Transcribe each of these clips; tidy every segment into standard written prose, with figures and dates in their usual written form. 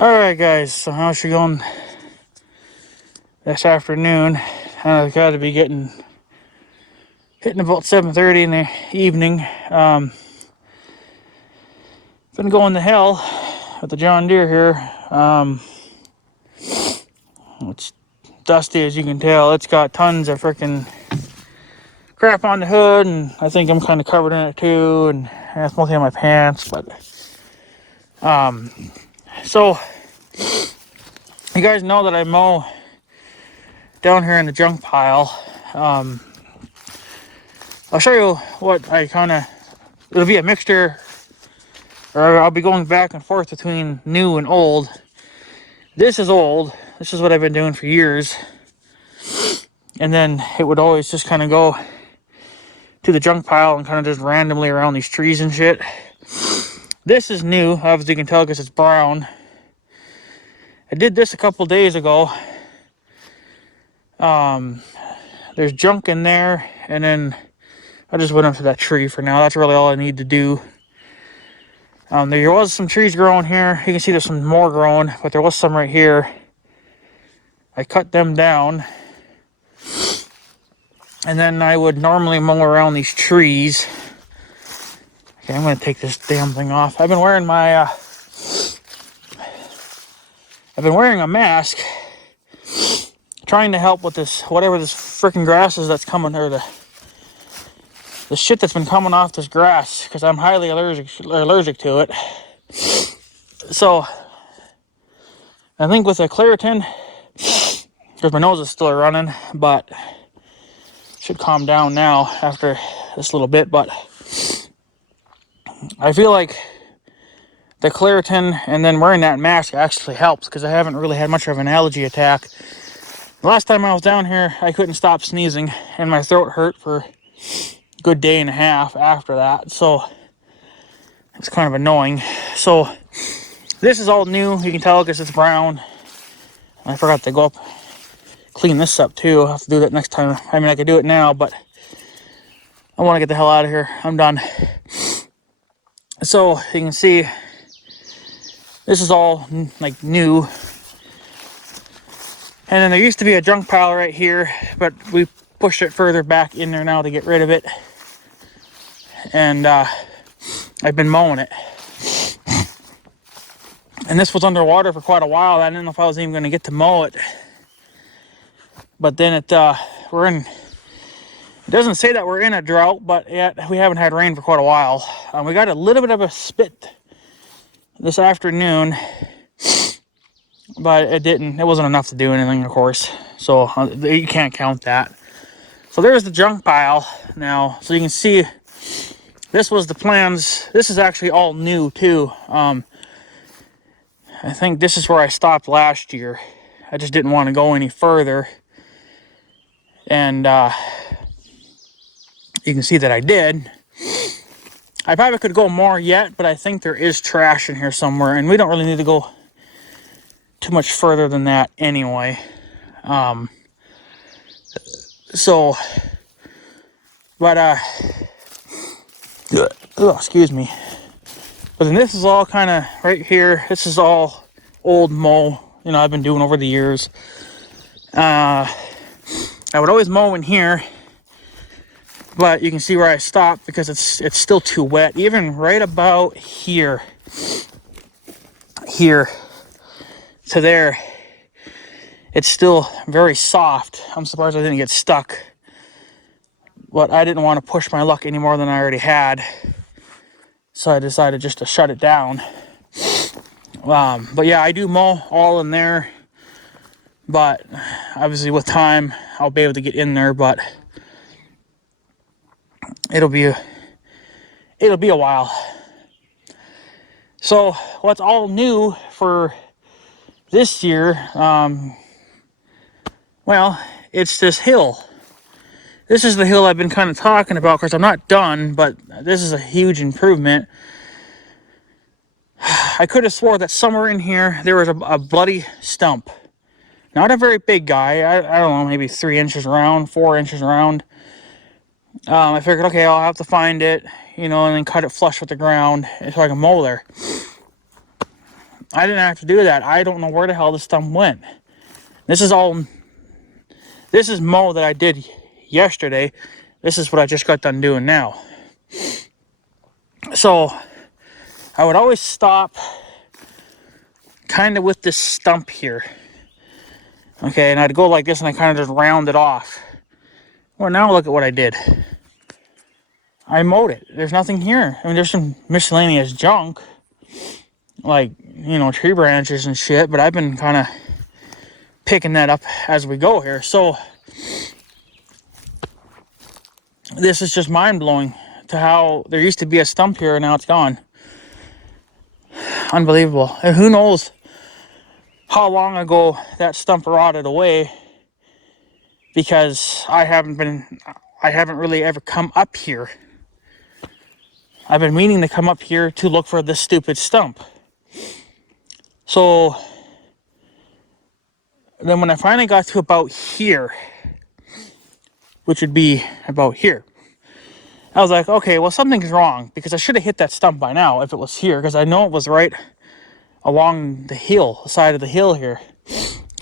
Alright guys, so how's she going this afternoon? I gotta be hitting about 7:30 in the evening. Been going to hell with the John Deere here. It's dusty as you can tell. It's got tons of freaking crap on the hood, and I think I'm kind of covered in it too, and it's mostly on my pants, but so you guys know that I mow down here in the junk pile. I'll show you what I it'll be a mixture, or I'll be going back and forth between new and old. This is old. This is what I've been doing for years. And then it would always just kind of go to the junk pile and kind of just randomly around these trees and shit. This is new, obviously you can tell because it's brown. I did this a couple days ago. There's junk in there, and then I just went up to that tree for now. That's really all I need to do. There was some trees growing here. You can see there's some more growing, but there was some right here. I cut them down. And then I would normally mow around these trees. Okay, I'm going to take this damn thing off. I've been wearing a mask, trying to help with this, whatever this freaking grass is that's coming, or the shit that's been coming off this grass, because I'm highly allergic to it. So I think with the Claritin, because my nose is still running, but should calm down now after this little bit. But I feel like the Claritin and then wearing that mask actually helps, because I haven't really had much of an allergy attack. The last time I was down here, I couldn't stop sneezing, and my throat hurt for good day and a half after that, so it's kind of annoying. So this is all new, you can tell because it's brown. I forgot to go up clean this up too. I'll have to do that next time. I mean, I could do it now, but I want to get the hell out of here. I'm done. So you can see this is all like new, and then there used to be a junk pile right here, but we pushed it further back in there now to get rid of it. And I've been mowing it, and this was underwater for quite a while. I didn't know if I was even going to get to mow it, but then it doesn't say that we're in a drought, but yet we haven't had rain for quite a while. We got a little bit of a spit this afternoon, but it wasn't enough to do anything, of course, so you can't count that. So there's the junk pile now, so you can see this was the plans. This is actually all new too. I think this is where I stopped last year. I just didn't want to go any further, and you can see that I did. I probably could go more yet, but I think there is trash in here somewhere, and we don't really need to go too much further than that anyway. Excuse me. But then this is all kind of right here. This is all old mow, I've been doing over the years. I would always mow in here, but you can see where I stopped because it's still too wet. Even right about here to there, it's still very soft. I'm surprised I didn't get stuck, but I didn't want to push my luck any more than I already had, so I decided just to shut it down. But yeah, I do mow all in there, but obviously with time I'll be able to get in there, but it'll be a while. So what's all new for this year, well, it's this hill. This is the hill I've been kind of talking about, because I'm not done, but this is a huge improvement. I could have swore that somewhere in here there was a bloody stump. Not a very big guy. I don't know, maybe 3 inches around, 4 inches around. I figured, okay, I'll have to find it, and then cut it flush with the ground so I can mow there. I didn't have to do that. I don't know where the hell the stump went. This is mow that I did yesterday. This is what I just got done doing now. So I would always stop kind of with this stump here. Okay, and I'd go like this and I kind of just round it off. Well, now look at what I did. I mowed it. There's nothing here. I mean, there's some miscellaneous junk, like, you know, tree branches and shit, but I've been kind of picking that up as we go here. So this is just mind-blowing to how there used to be a stump here and now it's gone. Unbelievable. And who knows how long ago that stump rotted away, because I haven't really ever come up here. I've been meaning to come up here to look for this stupid stump. So then when I finally got to about here, which would be about here, I was like, okay, well, something's wrong, because I should have hit that stump by now if it was here, because I know it was right along the hill, the side of the hill here,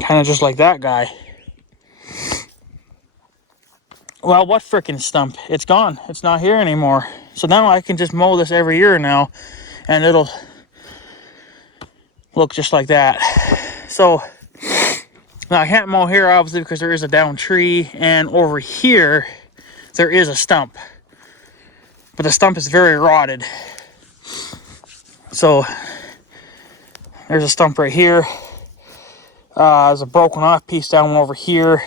kind of just like that guy. Well, what frickin' stump? It's gone. It's not here anymore. So now I can just mow this every year now, and it'll look just like that. So now I can't mow here, obviously, because there is a down tree, and over here there is a stump, but the stump is very rotted. So there's a stump right here. There's a broken off piece down over here,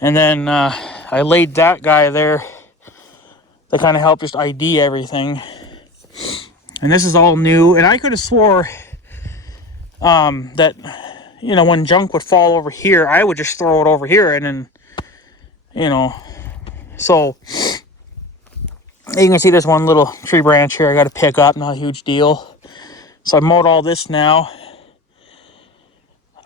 and then I laid that guy there to kind of help just ID everything. And this is all new, and I could have swore that, you know, when junk would fall over here, I would just throw it over here, and then, you know, so you can see this one little tree branch here I got to pick up, not a huge deal. So I mowed all this now.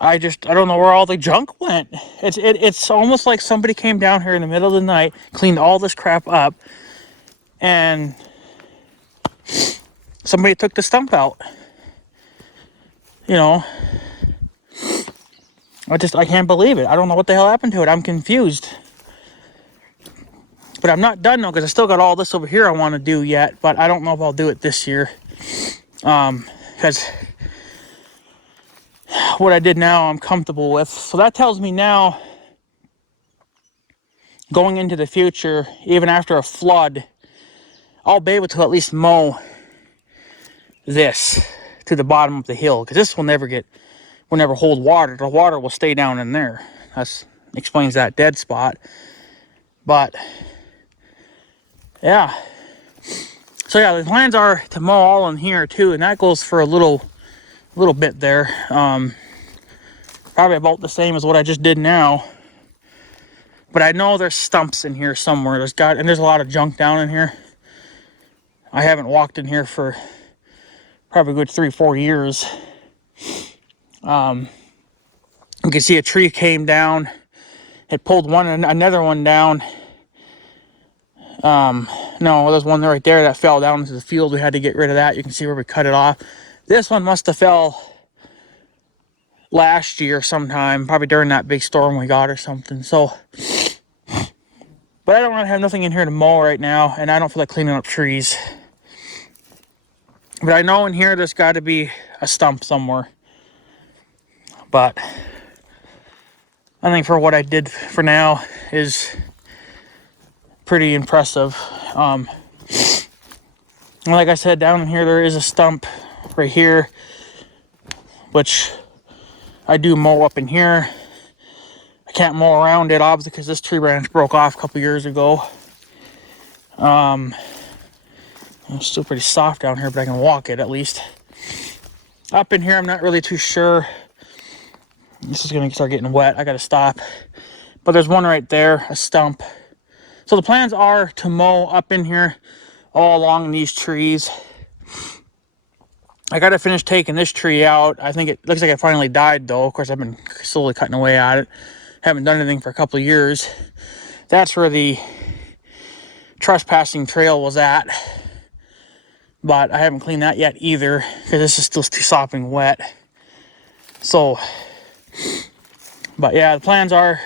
I don't know where all the junk went. It's almost like somebody came down here in the middle of the night, cleaned all this crap up, and somebody took the stump out. You know, I can't believe it. I don't know what the hell happened to it. I'm confused. But I'm not done though, because I still got all this over here I want to do yet, but I don't know if I'll do it this year. Because what I did now I'm comfortable with. So that tells me now, going into the future, even after a flood, I'll be able to at least mow this to the bottom of the hill, because this will never hold water. The water will stay down in there. That explains that dead spot. But yeah, so yeah, the plans are to mow all in here too, and that goes for a little bit there. Probably about the same as what I just did now. But I know there's stumps in here somewhere. There's a lot of junk down in here. I haven't walked in here for probably a good 3-4 years. You can see a tree came down. It pulled another one down. No, there's one right there that fell down into the field. We had to get rid of that. You can see where we cut it off. This one must have fell last year sometime, probably during that big storm we got or something. So, but I don't want to have nothing in here to mow right now, and I don't feel like cleaning up trees. But I know in here there's got to be a stump somewhere. But I think for what I did for now is pretty impressive. Like I said, down in here there is a stump right here, which I do mow up in here. I can't mow around it, obviously, because this tree branch broke off a couple years ago. It's still pretty soft down here, but I can walk it at least. Up in here, I'm not really too sure. This is going to start getting wet. I got to stop. But there's one right there, a stump. So the plans are to mow up in here all along these trees. I got to finish taking this tree out. I think it looks like it finally died, though. Of course, I've been slowly cutting away at it. Haven't done anything for a couple of years. That's where the trespassing trail was at. but I haven't cleaned that yet either because this is still too sopping wet. So, but yeah, the plans are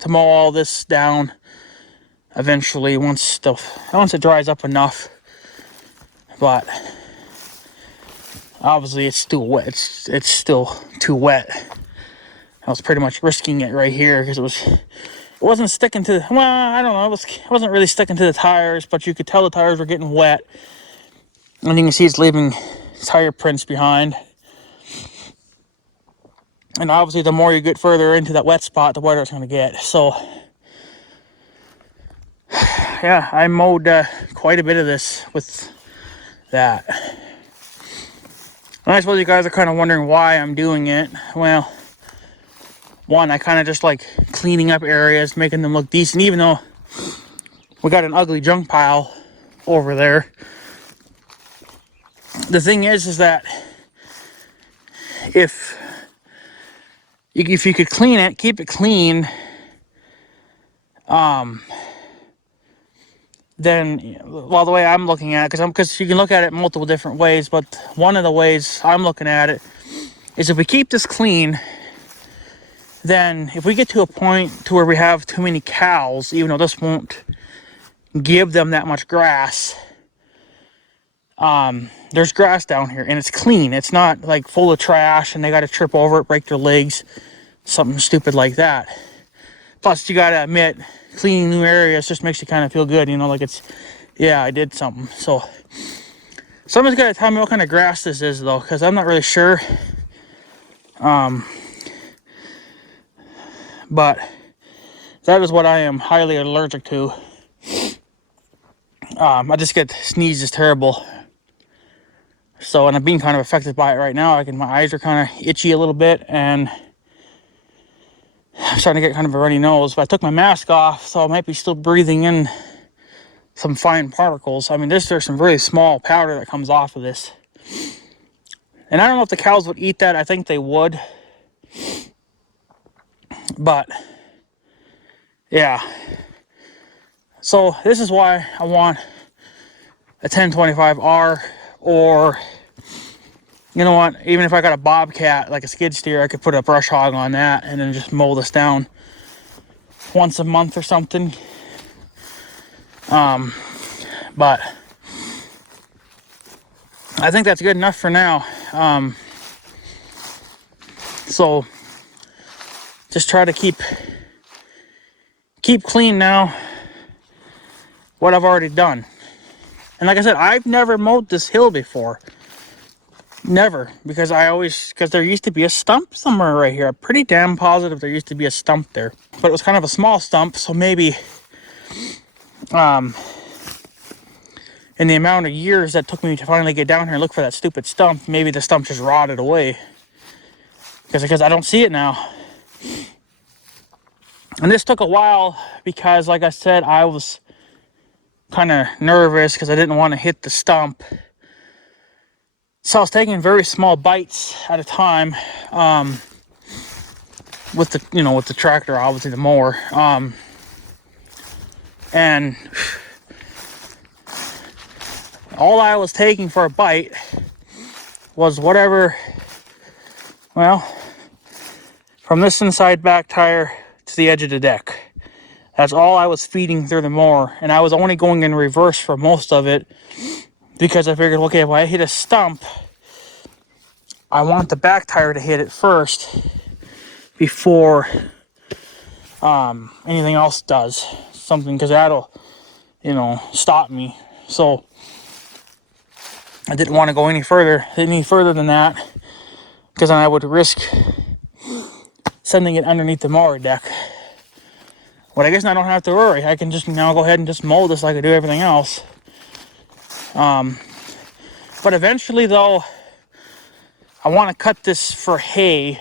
to mow all this down eventually once it dries up enough. But obviously it's still wet. It's still too wet. I was pretty much risking it right here because it wasn't sticking to, well, I don't know, it wasn't really sticking to the tires, but you could tell the tires were getting wet. And you can see it's leaving tire prints behind. And obviously the more you get further into that wet spot, the wetter it's going to get. So, yeah, I mowed quite a bit of this with that. And I suppose you guys are kind of wondering why I'm doing it. Well, one, I kind of just like cleaning up areas, making them look decent, even though we got an ugly junk pile over there. The thing is that if you could clean it, keep it clean, then, well, the way I'm looking at it, because you can look at it multiple different ways, but one of the ways I'm looking at it is if we keep this clean, then if we get to a point to where we have too many cows, even though this won't give them that much grass, there's grass down here and it's clean. It's not like full of trash and they got to trip over it, break their legs, something stupid like that. Plus, you got to admit, cleaning new areas just makes you kind of feel good, like it's, yeah, I did something. So somebody's got to tell me what kind of grass this is though, because I'm not really sure. But that is what I am highly allergic to. I just get sneezes terrible. So, and I'm being kind of affected by it right now. My eyes are kind of itchy a little bit, and I'm starting to get kind of a runny nose. But I took my mask off, so I might be still breathing in some fine particles. I mean, there's some really small powder that comes off of this. And I don't know if the cows would eat that. I think they would. But, yeah. So, this is why I want a 1025R, or, you know what, even if I got a Bobcat, like a skid steer, I could put a brush hog on that and then just mow this down once a month or something. But I think that's good enough for now. So just try to keep clean now what I've already done. And like I said, I've never mowed this hill before. Never. Because there used to be a stump somewhere right here. I'm pretty damn positive there used to be a stump there. But it was kind of a small stump, so maybe in the amount of years that took me to finally get down here and look for that stupid stump, maybe the stump just rotted away. Because I don't see it now. And this took a while because, like I said, I was kind of nervous because I didn't want to hit the stump. So I was taking very small bites at a time, with the tractor, obviously the mower, and all I was taking for a bite was whatever, well, from this inside back tire to the edge of the deck. That's all I was feeding through the mower, and I was only going in reverse for most of it because I figured, okay, if I hit a stump, I want the back tire to hit it first before anything else does something, because that'll, stop me. So I didn't want to go any further than that, because then I would risk sending it underneath the mower deck. But I guess I don't have to worry. I can just now go ahead and just mow this like I do everything else. But eventually, though, I want to cut this for hay.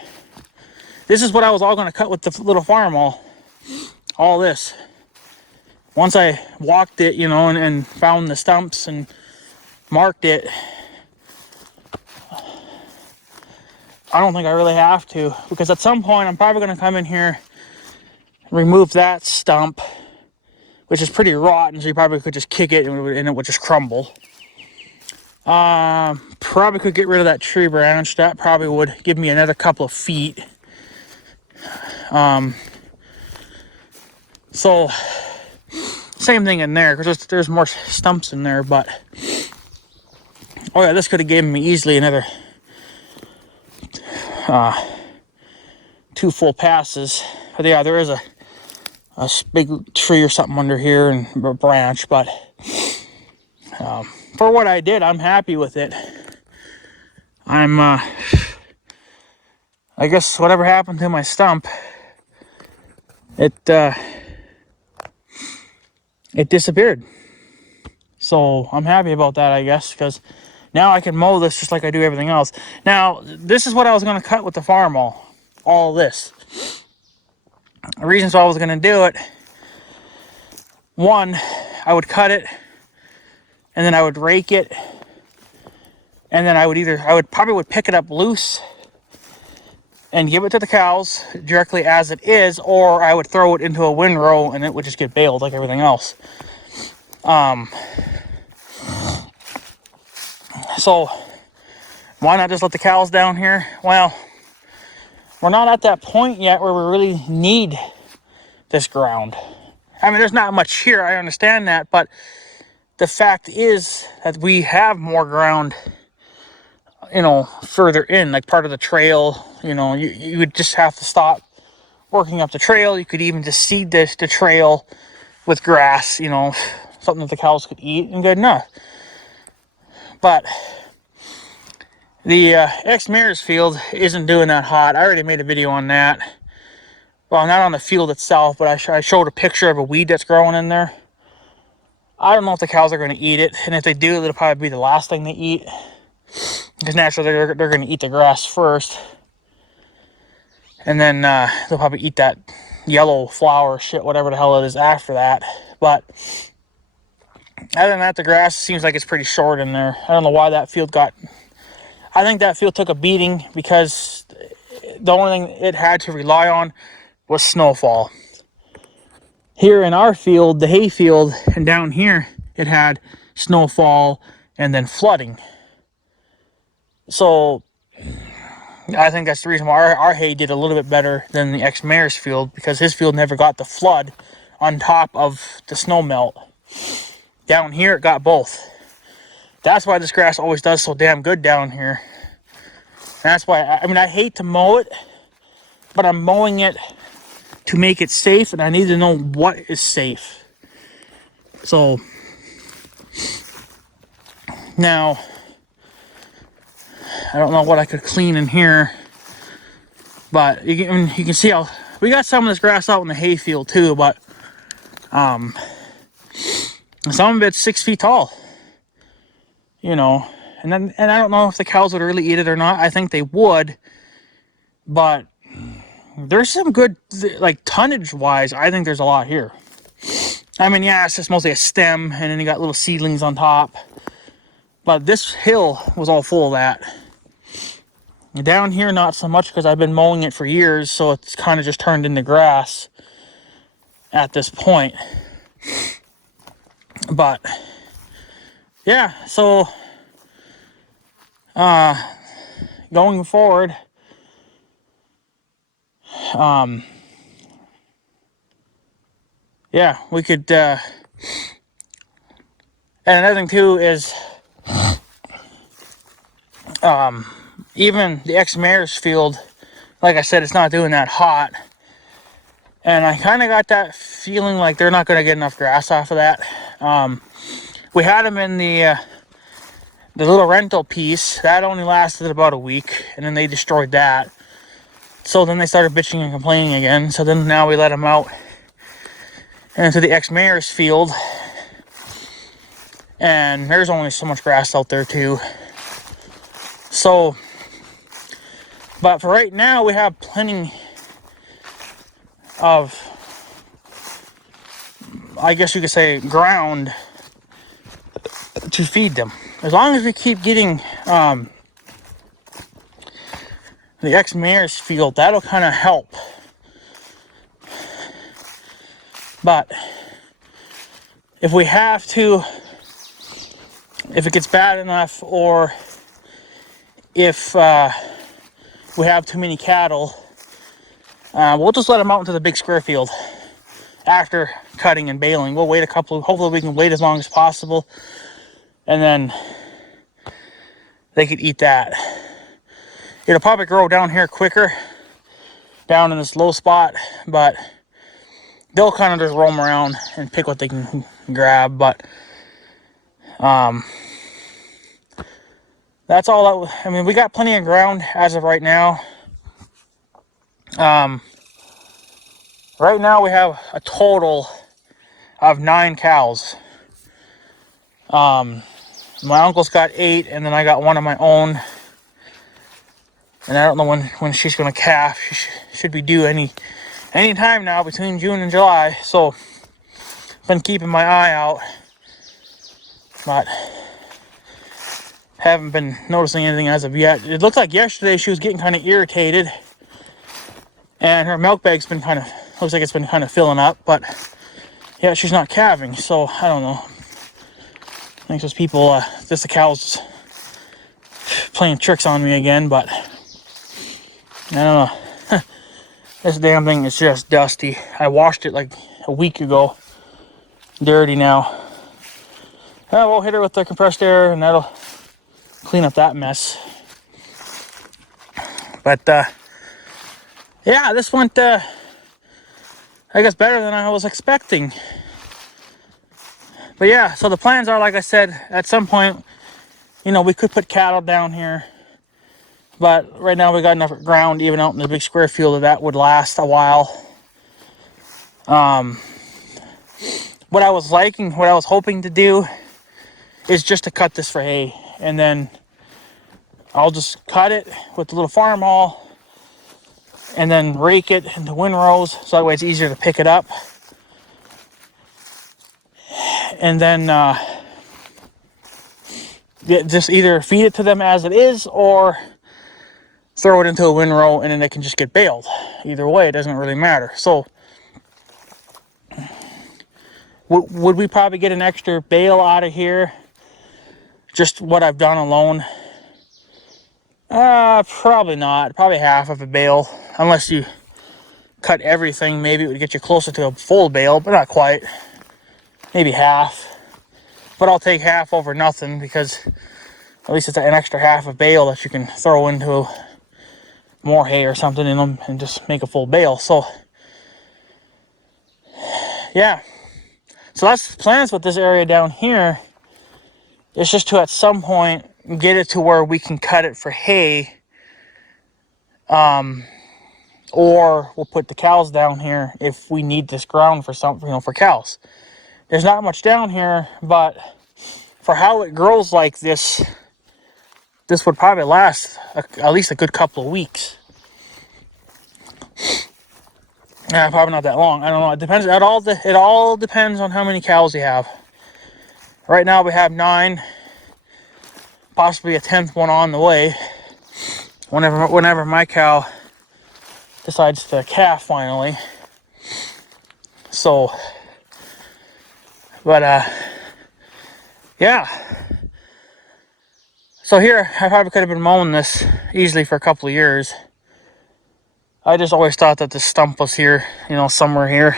This is what I was all going to cut with the little farm all this. Once I walked it, and found the stumps and marked it, I don't think I really have to, because at some point I'm probably going to come in here, remove that stump, which is pretty rotten, so you probably could just kick it and it would just crumble. Probably could get rid of that tree branch. That probably would give me another couple of feet. So same thing in there, because there's more stumps in there, but oh yeah, this could have given me easily another 2 full passes. But yeah, there is a big tree or something under here and a branch, but for what I did, I'm happy with it. I guess whatever happened to my stump, it disappeared. So I'm happy about that, I guess, because now I can mow this just like I do everything else. Now, this is what I was going to cut with the Farmall. All this. The reasons why I was going to do it, one, I would cut it, and then I would rake it, and then I would probably pick it up loose and give it to the cows directly as it is, or I would throw it into a windrow and it would just get baled like everything else. So why not just let the cows down here? Well, we're not at that point yet where we really need this ground. I mean, there's not much here, I understand that, but the fact is that we have more ground, you know, further in, like part of the trail. You know, you would just have to stop working up the trail. You could even just seed the trail with grass, you know, something that the cows could eat, and good enough. But the X-Mares field isn't doing that hot. I already made a video on that. Well, not on the field itself, but I showed a picture of a weed that's growing in there. I don't know if the cows are going to eat it, and if they do, it'll probably be the last thing they eat, because naturally they're going to eat the grass first, and then they'll probably eat that yellow flower shit, whatever the hell it is, after that. But other than that, the grass seems like it's pretty short in there. I don't know why that field got... I think that field took a beating because the only thing it had to rely on was snowfall. Here in our field, the hay field, and down here, it had snowfall and then flooding. So I think that's the reason why our hay did a little bit better than the X-Mares field, because his field never got the flood on top of the snow melt. Down here, it got both. That's why this grass always does so damn good down here. And that's why, I mean, I hate to mow it, but I'm mowing it to make it safe, and I need to know what is safe. So now, I don't know what I could clean in here, but you can see how we got some of this grass out in the hay field too, but some of it's 6 feet tall, you know, and I don't know if the cows would really eat it or not. I think they would, but there's some good, like, tonnage wise, I think there's a lot here. I mean, yeah, it's just mostly a stem, and then you got little seedlings on top, but this hill was all full of that. Down here, not so much, because I've been mowing it for years, so it's kind of just turned into grass at this point. But yeah, so going forward, yeah, we could, and another thing too is, even the X-Mares field, like I said, it's not doing that hot, and I kind of got that feeling like they're not going to get enough grass off of that. We had them in the little rental piece. That only lasted about a week, and then they destroyed that. So then they started bitching and complaining again. So then now we let them out into the X-Mares field, and there's only so much grass out there too. So, but for right now, we have plenty of, I guess you could say, ground to feed them. As long as we keep getting the X-Mares field, that'll kind of help. But if we have to if it gets bad enough, or if we have too many cattle, we'll just let them out into the big square field after cutting and baling. We'll wait hopefully we can wait as long as possible, and then they could eat that. It'll probably grow down here quicker, down in this low spot, but they'll kind of just roam around and pick what they can grab. But that's all that, I mean, we got plenty of ground as of right now. Right now we have a total of 9 cows. My uncle's got 8, and then I got one of my own. And I don't know when she's gonna calf. She should be due any time now between June and July. So been keeping my eye out, but haven't been noticing anything as of yet. It looked like yesterday she was getting kind of irritated, and her milk bag's been looks like it's been kind of filling up, but yeah, she's not calving. So I don't know. I think those people, the cows playing tricks on me again, but I don't know. This damn thing is just dusty. I washed it like a week ago. Dirty now. We'll hit her with the compressed air, and that'll clean up that mess. But yeah, this went I guess better than I was expecting. But yeah, so the plans are, like I said, at some point, you know, we could put cattle down here, but right now we got enough ground even out in the big square field that would last a while. What I was hoping to do is just to cut this for hay, and then I'll just cut it with the little farm haul and then rake it into windrows, so that way it's easier to pick it up. And then just either feed it to them as it is, or throw it into a windrow, and then they can just get baled. Either way, it doesn't really matter. So would we probably get an extra bale out of here, just what I've done alone? Probably not. Probably half of a bale, unless you cut everything. Maybe it would get you closer to a full bale, but not quite. Maybe half. But I'll take half over nothing, because at least it's an extra half a bale that you can throw into more hay or something in them and just make a full bale. So yeah, so that's the plans with this area down here. It's just to, at some point, get it to where we can cut it for hay, or we'll put the cows down here if we need this ground for something, you know, for cows. There's not much down here, but for how it grows like this would probably last at least a good couple of weeks. Yeah, probably not that long. I don't know. It depends. It all depends on how many cows you have. Right now we have 9, possibly a 10th one on the way. Whenever my cow decides to calf finally. So, but yeah. So here, I probably could have been mowing this easily for a couple of years. I just always thought that the stump was here, you know, somewhere here.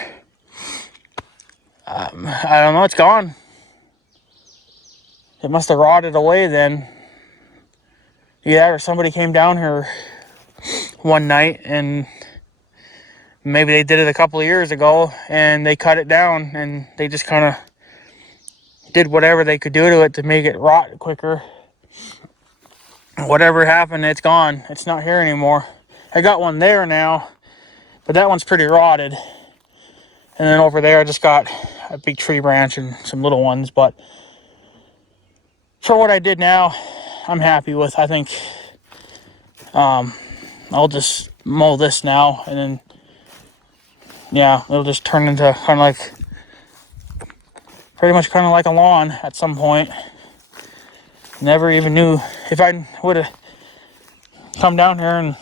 I don't know, it's gone. It must have rotted away then. Yeah, or somebody came down here one night, and maybe they did it a couple of years ago, and they cut it down, and they just kind of did whatever they could do to it to make it rot quicker. Whatever happened, it's gone. It's not here anymore. I got one there now, but that one's pretty rotted. And then over there, I just got a big tree branch and some little ones. But for what I did now, I'm happy with. I think I'll just mow this now, and then, yeah, it'll just turn into pretty much like a lawn at some point. Never even knew if I would have come down here and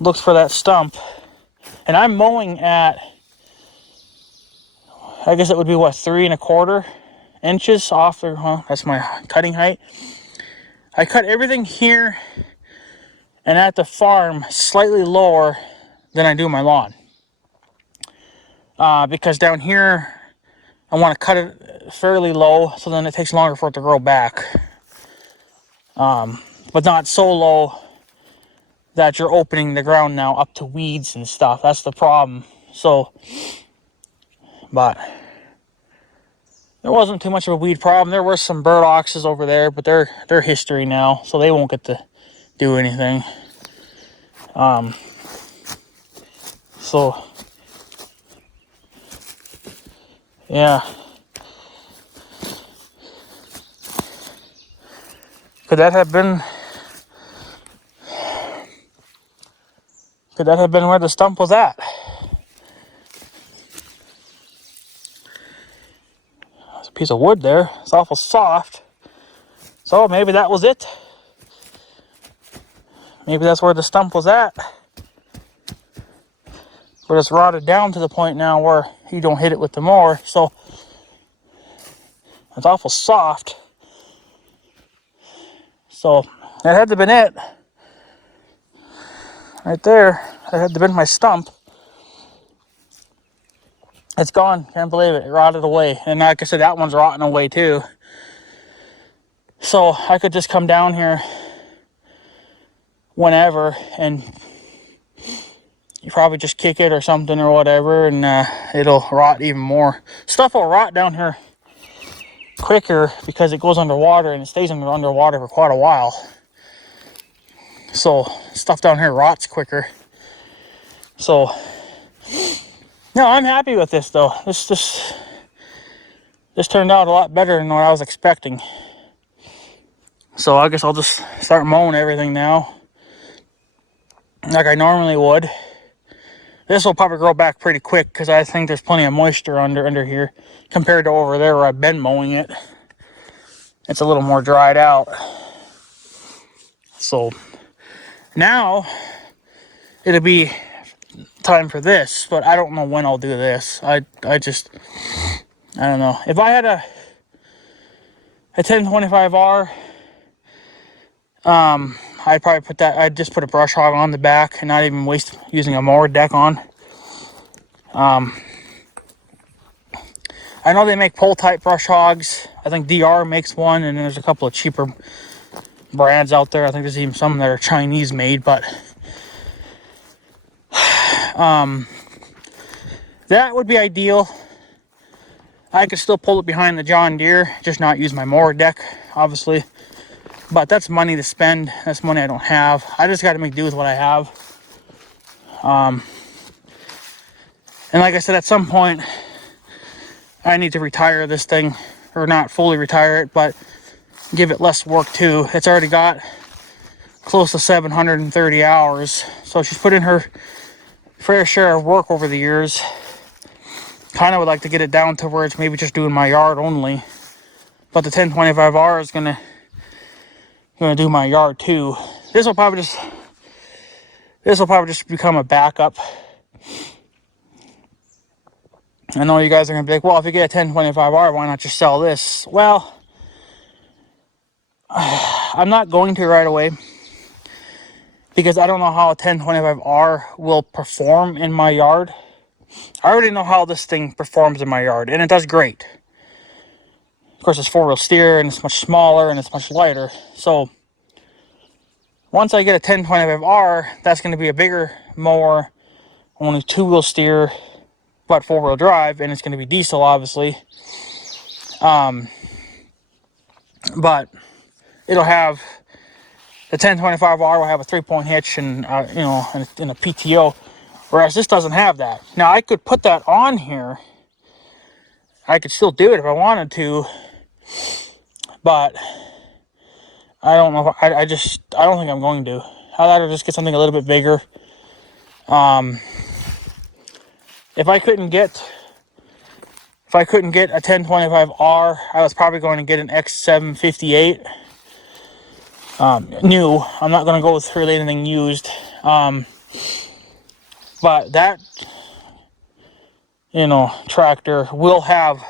looked for that stump. And I'm mowing at, I guess it would be what, 3 1/4 inches off there. Well, that's my cutting height. I cut everything here and at the farm slightly lower than I do my lawn. Because down here, I want to cut it fairly low, so then it takes longer for it to grow back. But not so low that you're opening the ground now up to weeds and stuff. That's the problem. So, but there wasn't too much of a weed problem. There were some burdocks over there, but they're history now, so they won't get to do anything. So yeah. Could that have been where the stump was at? There's a piece of wood there. It's awful soft. So maybe that was it. Maybe that's where the stump was at. But it's rotted down to the point now where you don't hit it with the mower. So it's awful soft. So that had to have been it. Right there. That had to have been my stump. It's gone. Can't believe it. It rotted away. And like I said, that one's rotting away too. So I could just come down here whenever and you probably just kick it or something or whatever, and it'll rot even more. Stuff will rot down here quicker because it goes underwater and it stays underwater for quite a while. So stuff down here rots quicker. So no, I'm happy with this though. This turned out a lot better than what I was expecting. So I guess I'll just start mowing everything now like I normally would. This will probably grow back pretty quick because I think there's plenty of moisture under here compared to over there where I've been mowing it. It's a little more dried out. So now it'll be time for this, but I don't know when I'll do this. I don't know. If I had a 1025R, I'd probably I'd just put a brush hog on the back and not even waste using a mower deck on. I know they make pole type brush hogs. I think DR makes one, and then there's a couple of cheaper brands out there. I think there's even some that are Chinese made, but that would be ideal. I could still pull it behind the John Deere, just not use my mower deck, obviously. But that's money to spend. That's money I don't have. I just got to make do with what I have. And like I said, at some point, I need to retire this thing. Or not fully retire it, but give it less work too. It's already got close to 730 hours. So she's put in her fair share of work over the years. Kind of would like to get it down to where it's maybe just doing my yard only. But the 1025R is gonna do my yard too. This will probably just become a backup. I know you guys are gonna be like, well, if you get a 1025R, why not just sell this? Well, I'm not going to right away because I don't know how a 1025R will perform in my yard. I already know how this thing performs in my yard, and it does great. Of course, it's four-wheel steer, and it's much smaller, and it's much lighter. So once I get a 1025R, that's going to be a bigger mower, only two-wheel steer, but four-wheel drive, and it's going to be diesel, obviously. But it'll have the 1025R will have a 3-point hitch and and a PTO, whereas this doesn't have that. Now I could put that on here. I could still do it if I wanted to, but I don't know. I don't think I'm going to. I'd rather just get something a little bit bigger. If I couldn't get a 1025R, I was probably going to get an X758 new. I'm not going to go with really anything used. But that tractor will have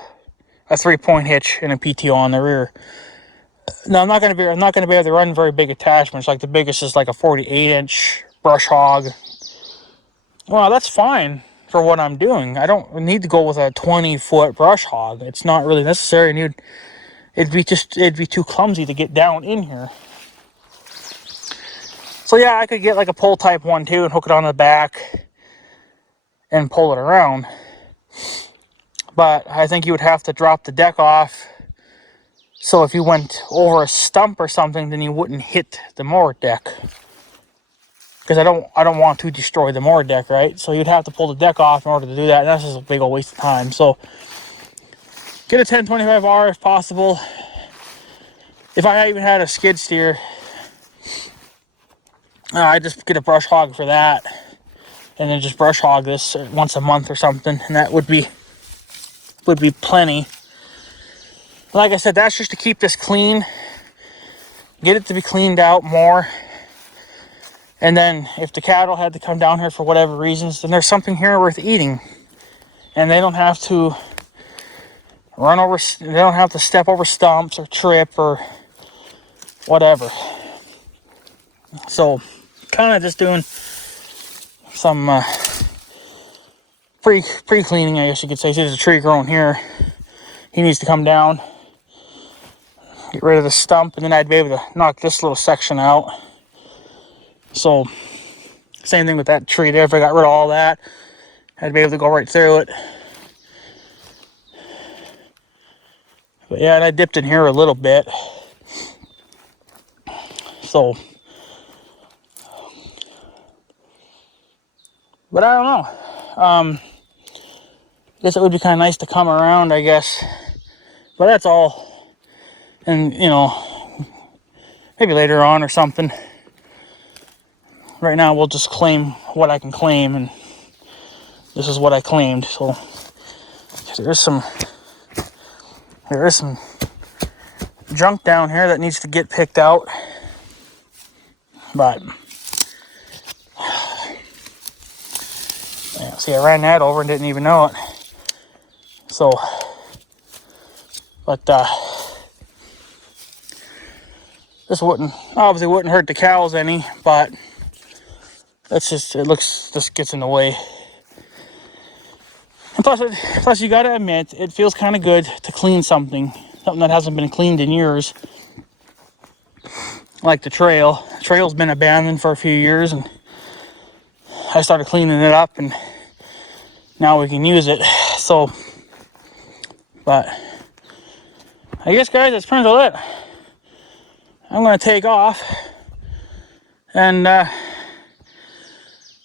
a 3-point hitch and a PTO on the rear. Now I'm not gonna be able to run very big attachments. Like the biggest is like a 48-inch brush hog. Well, that's fine for what I'm doing. I don't need to go with a 20-foot brush hog. It's not really necessary, and it'd be too clumsy to get down in here. So yeah, I could get like a pull type one too and hook it on the back and pull it around. But I think you would have to drop the deck off. So if you went over a stump or something, then you wouldn't hit the mower deck. Because I don't want to destroy the mower deck, right? So you'd have to pull the deck off in order to do that. And that's just a big old waste of time. So get a 1025R if possible. If I even had a skid steer, I just get a brush hog for that. And then just brush hog this once a month or something. And that would be plenty. Like I said, that's just to keep this clean. Get it to be cleaned out more. And then if the cattle had to come down here for whatever reasons, then there's something here worth eating. And they don't have to they don't have to step over stumps or trip or whatever. So kind of just doing some pre-cleaning, I guess you could say. See, there's a tree growing here. He needs to come down, get rid of the stump, and then I'd be able to knock this little section out. So same thing with that tree there. If I got rid of all that, I'd be able to go right through it. But yeah, and I dipped in here a little bit. So, but I don't know. Guess it would be kind of nice to come around, I guess. But that's all. And, you know, maybe later on or something. Right now, we'll just claim what I can claim, and this is what I claimed. So there is some junk down here that needs to get picked out. But yeah, see, I ran that over and didn't even know it. So, but this obviously wouldn't hurt the cows any, but that's just, this gets in the way. And plus you gotta admit, it feels kind of good to clean something that hasn't been cleaned in years. Like the trail. The trail's been abandoned for a few years, and I started cleaning it up, and now we can use it. So, but I guess, guys, that's pretty much it. I'm gonna take off, and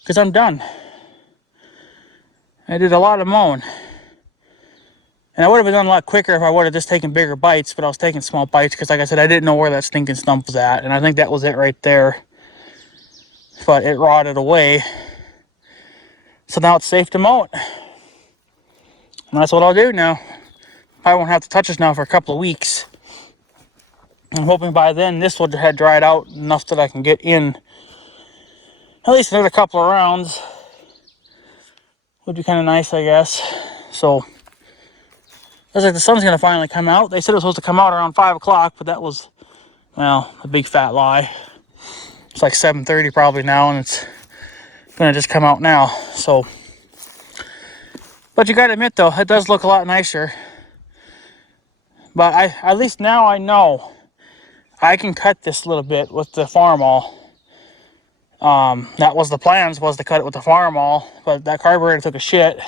because I'm done. I did a lot of mowing. And I would have done a lot quicker if I would have just taken bigger bites, but I was taking small bites because, like I said, I didn't know where that stinking stump was at. And I think that was it right there. But it rotted away. So now it's safe to mow it. And that's what I'll do now. I won't have to touch this now for a couple of weeks. I'm hoping by then this would have dried out enough that I can get in at least another couple of rounds. Would be kind of nice, I guess. So, looks like the sun's going to finally come out. They said it was supposed to come out around 5 o'clock, but that was, well, a big fat lie. It's like 7:30 probably now, and it's going to just come out now. So, but you got to admit, though, it does look a lot nicer. But at least now I know I can cut this a little bit with the Farmall. That was the plans, was to cut it with the Farmall, but that carburetor took a shit.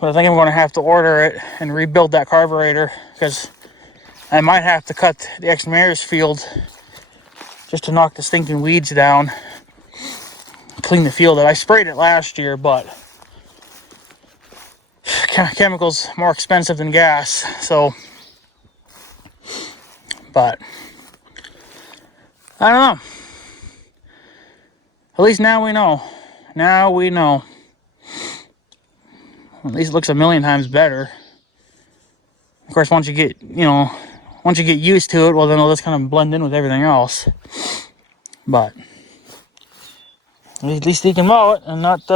But I think I'm going to have to order it and rebuild that carburetor, because I might have to cut the ex-mayor's field just to knock the stinking weeds down, clean the field up. I sprayed it last year, but chemicals more expensive than gas, so, but I don't know. At least now we know. Now we know. At least it looks a million times better. Of course, once you get used to it, well, then it'll just kind of blend in with everything else. But at least you can mow it and not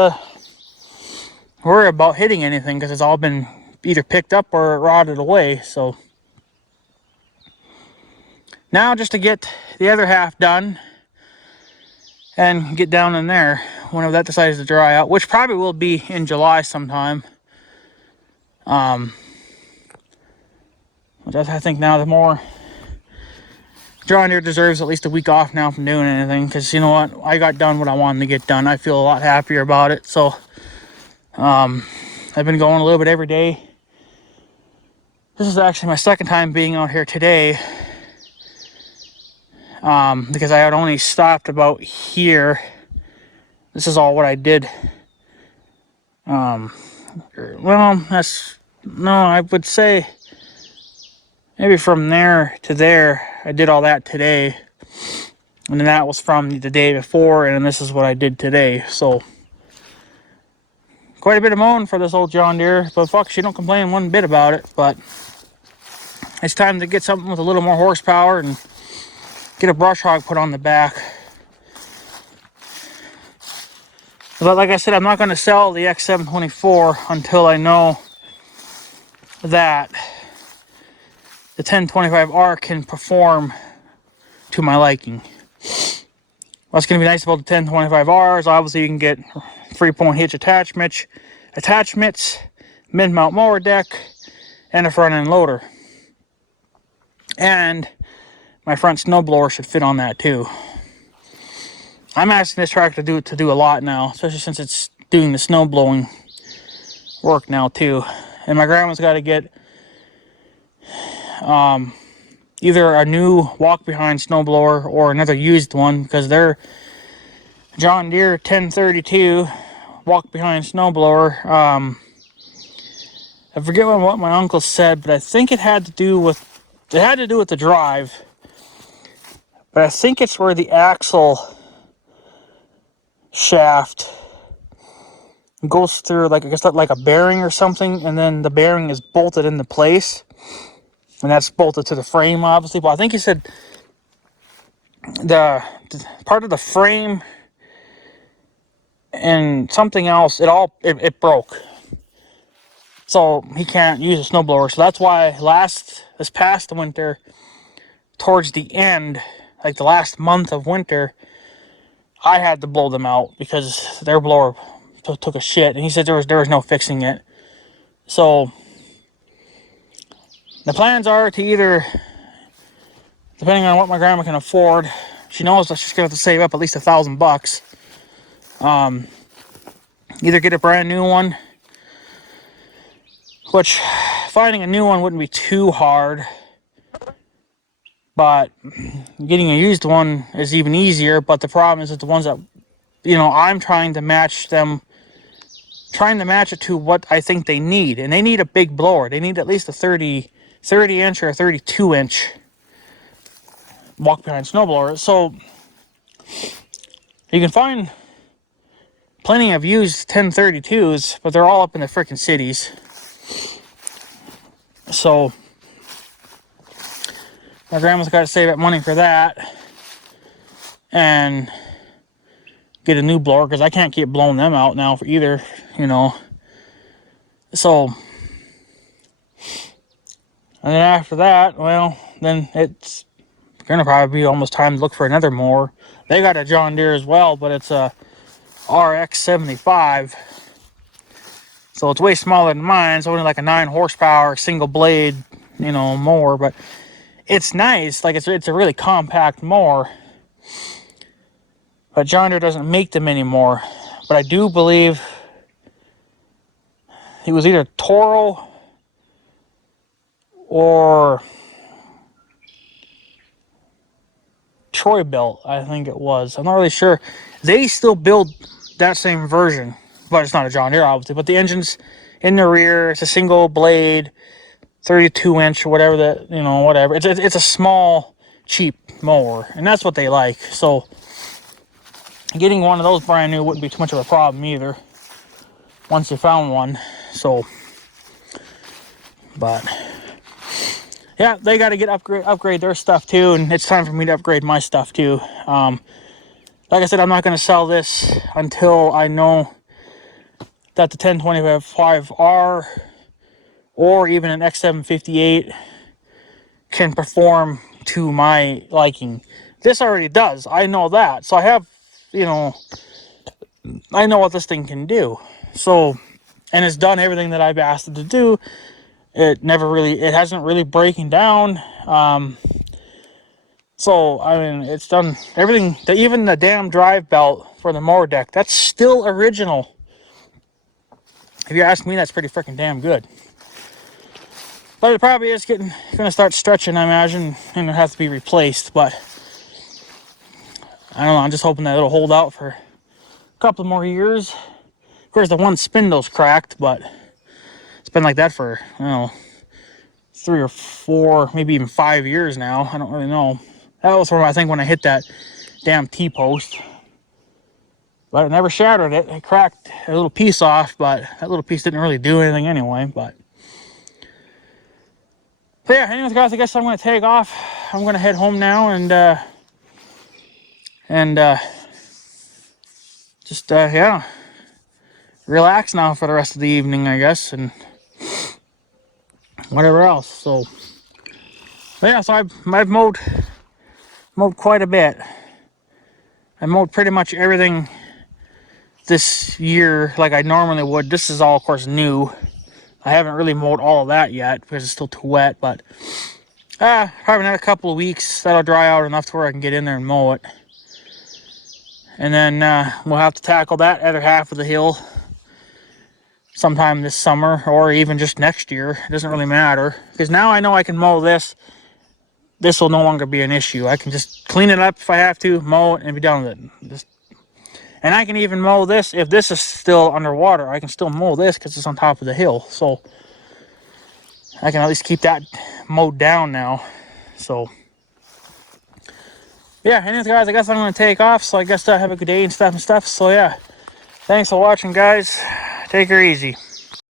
worry about hitting anything, because it's all been either picked up or rotted away. So now just to get the other half done and get down in there whenever that decides to dry out, which probably will be in July sometime. Which I think now the more John Deere deserves at least a week off now from doing anything, because you know what, I got done what I wanted to get done. I feel a lot happier about it. So I've been going a little bit every day. This is actually my second time being out here today, because I had only stopped about here. This is all what I did. Well, I would say maybe from there to there, I did all that today. And then that was from the day before, and then this is what I did today. So quite a bit of mowing for this old John Deere, but fuck, she don't complain one bit about it. But it's time to get something with a little more horsepower and get a brush hog put on the back. But like I said, I'm not going to sell the X724 until I know that the 1025R can perform to my liking. What's going to be nice about the 1025R is obviously you can get 3-point hitch attachments, mid-mount mower deck, and a front-end loader. And my front snowblower should fit on that too. I'm asking this tractor to do a lot now, especially since it's doing the snow blowing work now too. And my grandma's got to get either a new walk-behind snowblower or another used one, because their John Deere 1032 walk-behind snowblower, I forget what my uncle said, but I think it had to do with the drive. But I think it's where the axle shaft goes through, like I guess like a bearing or something, and then the bearing is bolted into place, and that's bolted to the frame, obviously. But I think he said the part of the frame and something else, it broke, so he can't use a snowblower. So that's why this past winter, towards the end, like the last month of winter, I had to blow them out because their blower took a shit, and he said there was no fixing it. So the plans are to either, depending on what my grandma can afford, she knows that she's gonna have to save up at least $1,000. Either get a brand new one, which finding a new one wouldn't be too hard, but getting a used one is even easier. But the problem is that the ones that, I'm trying to match it to what I think they need. And they need a big blower. They need at least a 30 inch or a 32 inch walk behind snowblower. So you can find plenty of used 1032s, but they're all up in the freaking cities. So my grandma's got to save up money for that and get a new blower, because I can't keep blowing them out now for either, So, and then after that, well, then it's gonna probably be almost time to look for another mower. They got a John Deere as well, but it's a RX75, so it's way smaller than mine. It's only like a 9 horsepower single blade, mower, but it's nice. Like it's a really compact mower. But John Deere doesn't make them anymore. But I do believe it was either Toro or Troy-Bilt, I think it was. I'm not really sure. They still build that same version, but it's not a John Deere, obviously. But the engine's in the rear. It's a single blade, 32 inch or whatever whatever. It's a small, cheap mower, and that's what they like. So getting one of those brand new wouldn't be too much of a problem either, once you found one. So, but yeah, they got to upgrade their stuff too, and it's time for me to upgrade my stuff too. Like I said, I'm not going to sell this until I know that the 1025R or even an X758 can perform to my liking. This already does. I know that. So I have, you know, I know what this thing can do. So, and it's done everything that I've asked it to do. It hasn't really breaking down. So, I mean, it's done everything. Even the damn drive belt for the mower deck, that's still original. If you ask me, that's pretty freaking damn good. But it probably is going to start stretching, I imagine, and it'll have to be replaced. But I don't know. I'm just hoping that it'll hold out for a couple more years. Of course, the one spindle's cracked, but it's been like that for, I don't know, 3 or 4, maybe even 5 years now. I don't really know. That was from, I think, when I hit that damn T-post. But it never shattered it. It cracked a little piece off, but that little piece didn't really do anything anyway. But yeah, anyways, guys, I guess I'm going to take off. I'm going to head home now and just, yeah, relax now for the rest of the evening, I guess, and whatever else. So, yeah, so I've mowed quite a bit. I mowed pretty much everything this year like I normally would. This is all, of course, new. I haven't really mowed all of that yet because it's still too wet, but probably another couple of weeks that'll dry out enough to where I can get in there and mow it. And then we'll have to tackle that other half of the hill sometime this summer or even just next year. It doesn't really matter because now I know I can mow this. This will no longer be an issue. I can just clean it up if I have to, mow it, and be done with it. And I can even mow this if this is still underwater. I can still mow this because it's on top of the hill. So I can at least keep that mowed down now. So yeah, anyways, guys, I guess I'm going to take off. So I guess have a good day and stuff. So yeah, thanks for watching, guys. Take her easy.